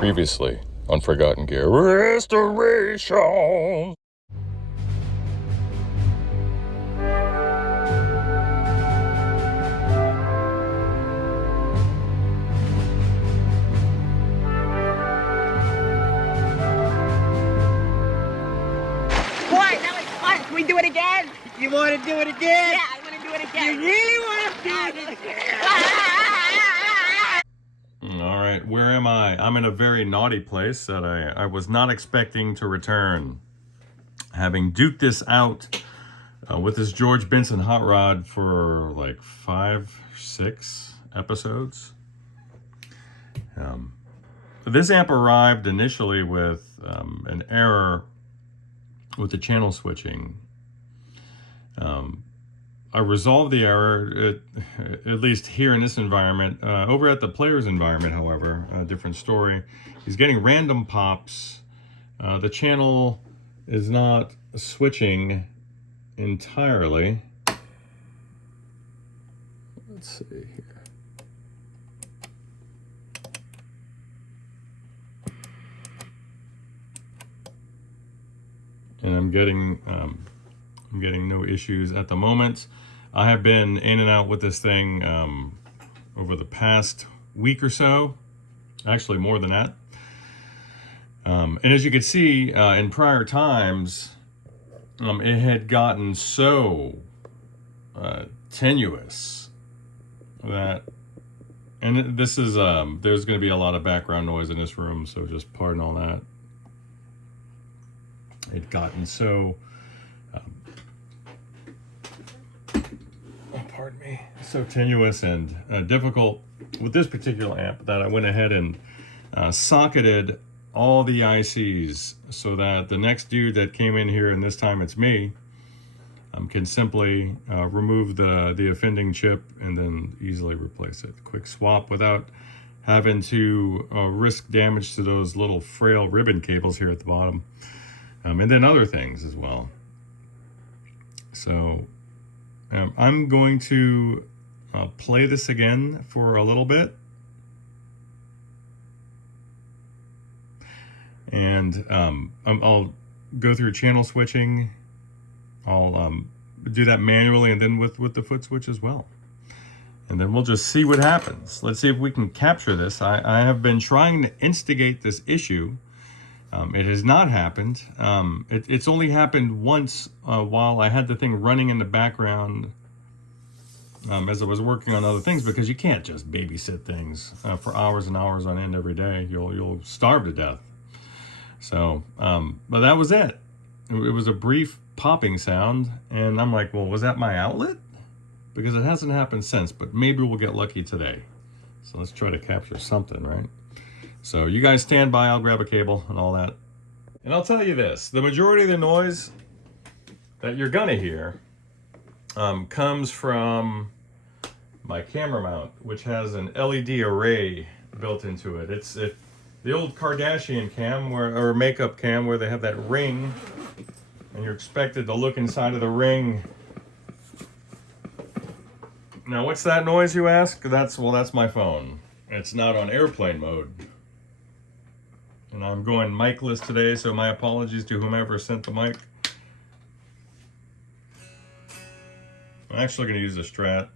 Previously on Forgotten Gear Restoration. Boy, that was fun. Can we do it again? You want to do it again? Yeah, I want to do it again. You really want to do it again? All right, where am I? I'm in a very naughty place that I was not expecting to return. Having duked this out with this George Benson hot rod for like 5-6 episodes. This amp arrived initially with an error with the channel switching. I resolved the error, at least here in this environment. Over at the player's environment, however, a different story. He's getting random pops. The channel is not switching entirely. Let's see here. And I'm getting no issues at the moment. I have been in and out with this thing over the past week or so, actually more than that. And as you can see, in prior times, it had gotten so tenuous that, and this is, there's going to be a lot of background noise in this room, so just pardon all that. It gotten so, pardon me, so tenuous and difficult with this particular amp that I went ahead and socketed all the ICs so that the next dude that came in here, and this time it's me, can simply remove the offending chip and then easily replace it. Quick swap without having to risk damage to those little frail ribbon cables here at the bottom, and then other things as well. So I'm going to play this again for a little bit. And I'll go through channel switching. I'll do that manually and then with the foot switch as well. And then we'll just see what happens. Let's see if we can capture this. I have been trying to instigate this issue. It has not happened. It's only happened once while I had the thing running in the background as I was working on other things, because you can't just babysit things for hours and hours on end every day. You'll starve to death. So, but that was it. It was a brief popping sound, and I'm like, well, was that my outlet? Because it hasn't happened since, but maybe we'll get lucky today. So let's try to capture something, right? So you guys stand by, I'll grab a cable and all that. And I'll tell you this, the majority of the noise that you're gonna hear comes from my camera mount, which has an LED array built into it. It's the old Kardashian cam or makeup cam where they have that ring and you're expected to look inside of the ring. Now what's that noise, you ask? That's my phone. It's not on airplane mode. And I'm going micless today, so my apologies to whomever sent the mic. I'm actually going to use a Strat.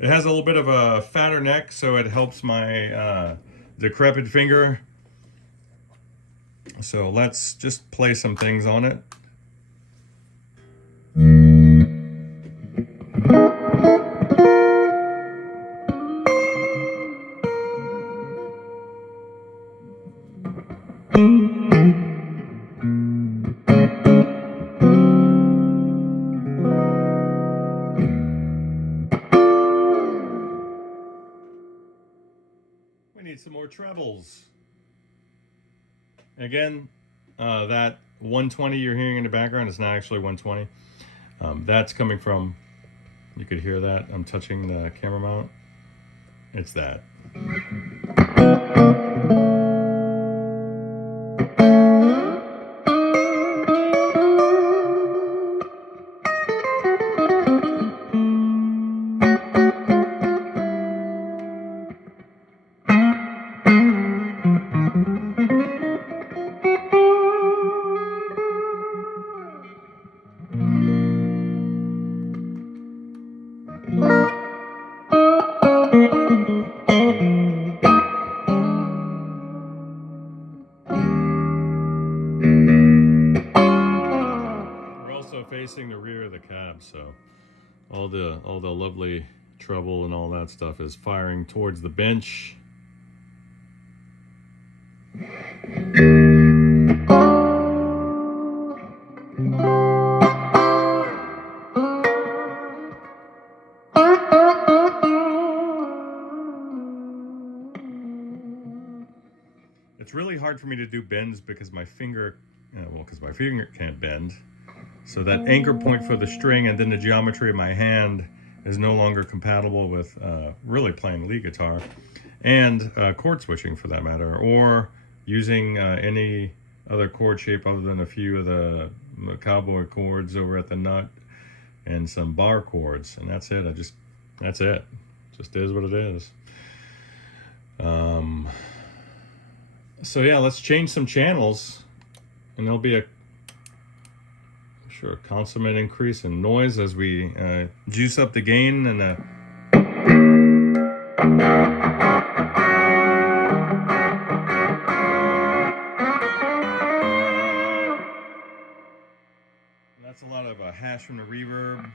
It has a little bit of a fatter neck, so it helps my decrepit finger. So let's just play some things on it. We need some more trebles. Again, that 120 you're hearing in the background is not actually 120. That's coming from, you could hear that, I'm touching the camera mount. It's that. facing the rear of the cab, so all the lovely treble and all that stuff is firing towards the bench. It's really hard for me to do bends because my finger, because my finger can't bend. So that anchor point for the string and then the geometry of my hand is no longer compatible with really playing lead guitar and chord switching for that matter, or using any other chord shape other than a few of the cowboy chords over at the nut and some bar chords, and that's it. That's it. Just is what it is. So yeah, let's change some channels, and there'll be a consummate increase in noise as we juice up the gain and that's a lot of hash from the reverb.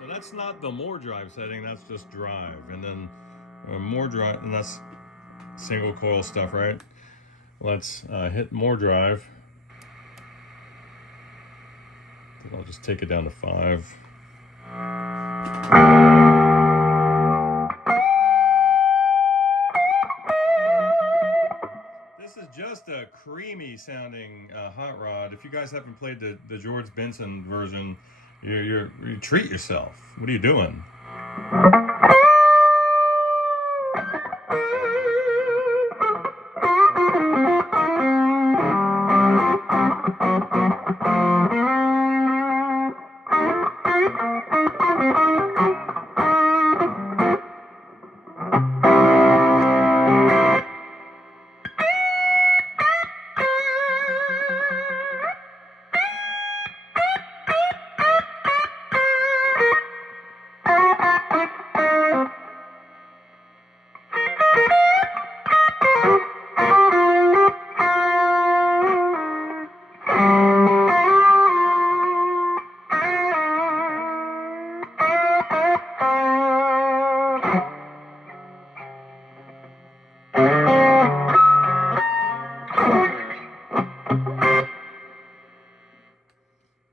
So that's not the more drive setting, that's just drive. And then more drive, and that's single coil stuff, right? Let's hit more drive. I'll just take it down to 5. This is just a creamy sounding hot rod. If you guys haven't played the George Benson version, you treat yourself. What are you doing?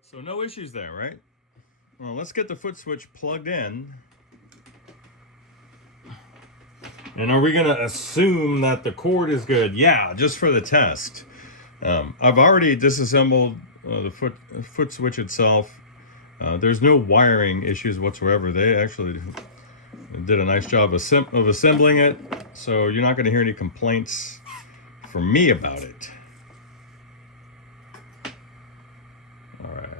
So no issues there, right? Well, let's get the foot switch plugged in. And are we going to assume that the cord is good? Yeah, just for the test. I've already disassembled the foot switch itself. There's no wiring issues whatsoever. They actually did a nice job of assembling it, so you're not going to hear any complaints from me about it. All right.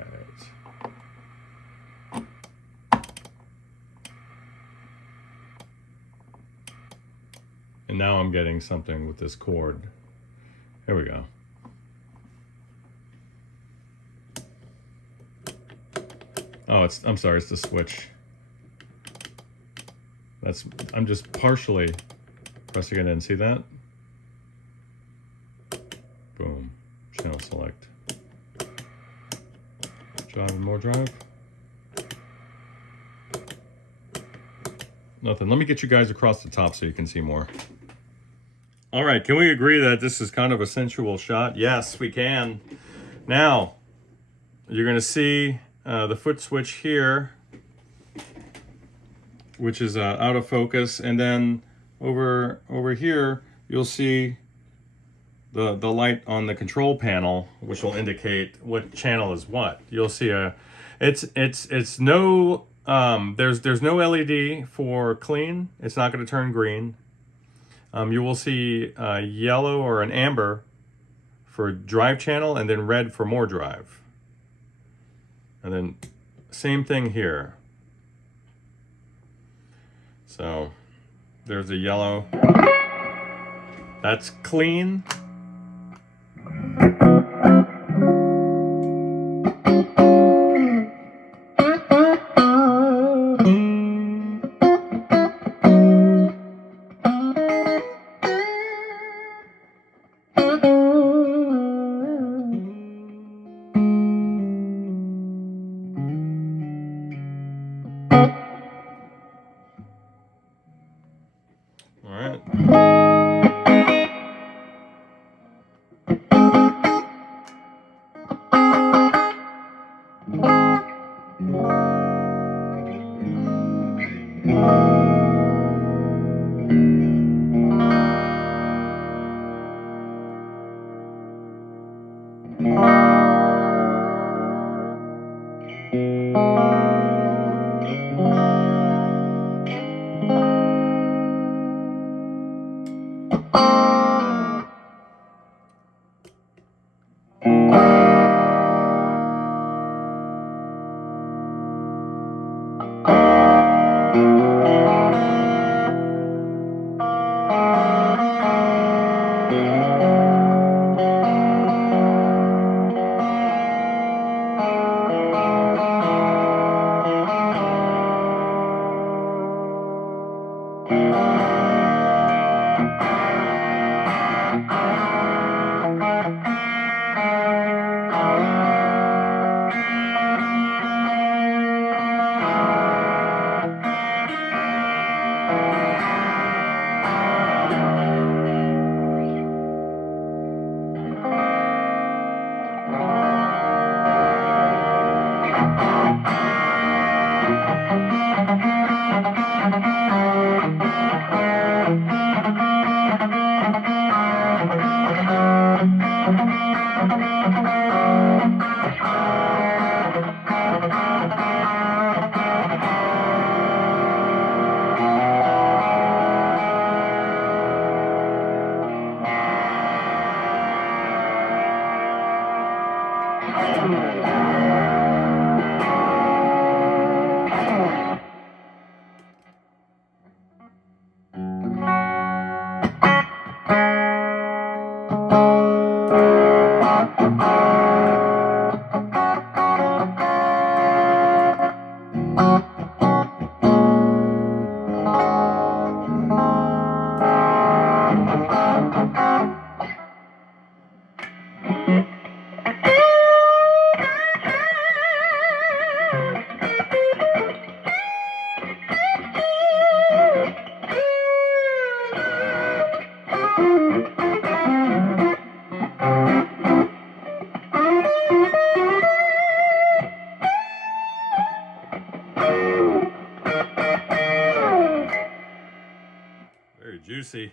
And now I'm getting something with this cord. Here we go. Oh, I'm sorry, it's the switch. I'm just partially pressing it in. See that? Boom. Channel select. Drive and more drive. Nothing. Let me get you guys across the top so you can see more. All right, can we agree that this is kind of a sensual shot? Yes, we can. Now, you're going to see the foot switch here. which is out of focus, and then over here you'll see the light on the control panel, which will indicate what channel is what. You'll see it's no there's no LED for clean. It's not going to turn green. You will see yellow or an amber for drive channel, and then red for more drive. And then same thing here. So there's a yellow. That's clean. All right. Very juicy.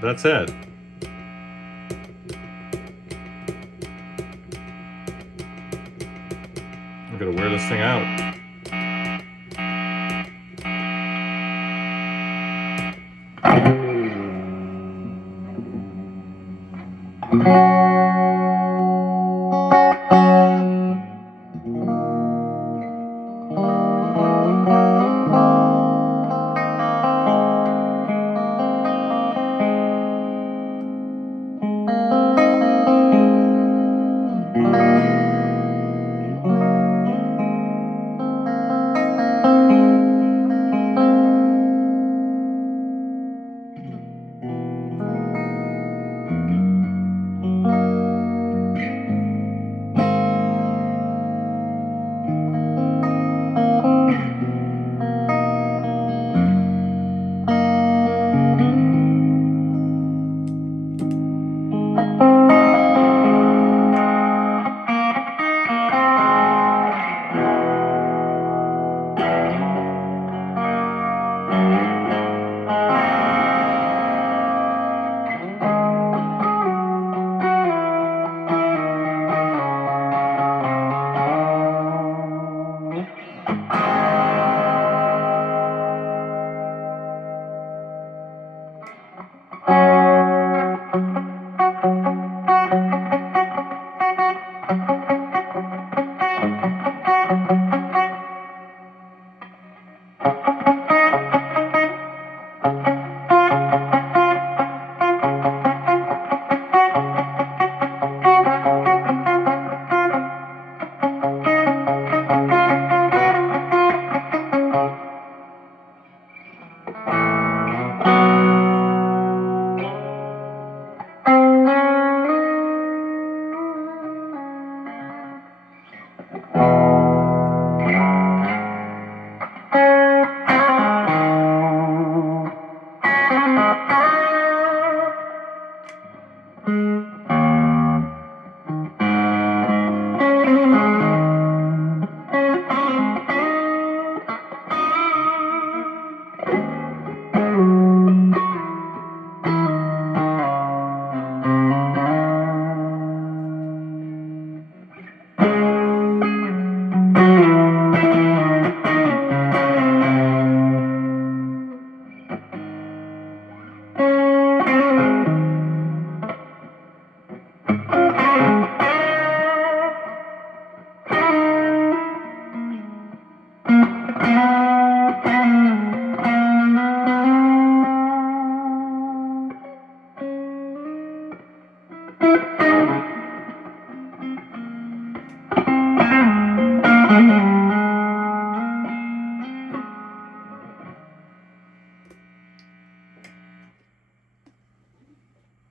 That's it. I'm gonna wear this thing out.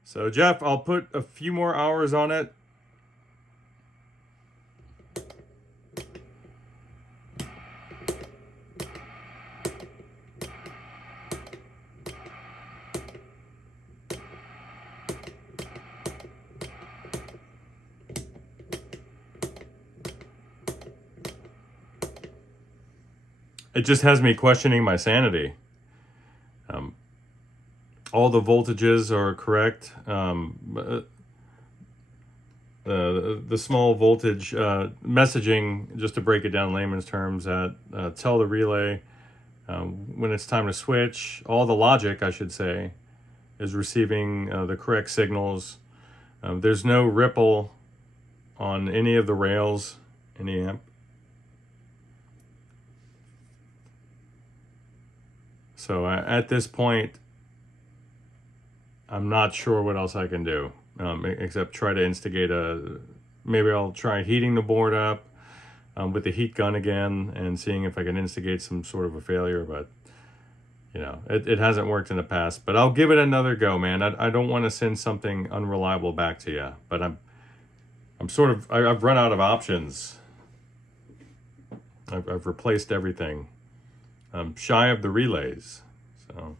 So Jeff, I'll put a few more hours on it. It just has me questioning my sanity. All the voltages are correct. The small voltage messaging, just to break it down in layman's terms, that tell the relay when it's time to switch. All the logic, I should say, is receiving the correct signals. There's no ripple on any of the rails in the amp. So at this point, I'm not sure what else I can do, except try to instigate maybe I'll try heating the board up with the heat gun again and seeing if I can instigate some sort of a failure, but you know, it hasn't worked in the past. But I'll give it another go, man. I don't want to send something unreliable back to you, but I've run out of options. I've replaced everything. I'm shy of the relays, so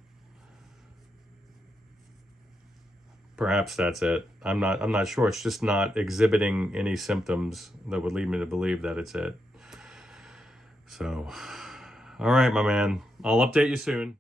perhaps that's it. I'm not sure. It's just not exhibiting any symptoms that would lead me to believe that it's it. So, all right, my man. I'll update you soon.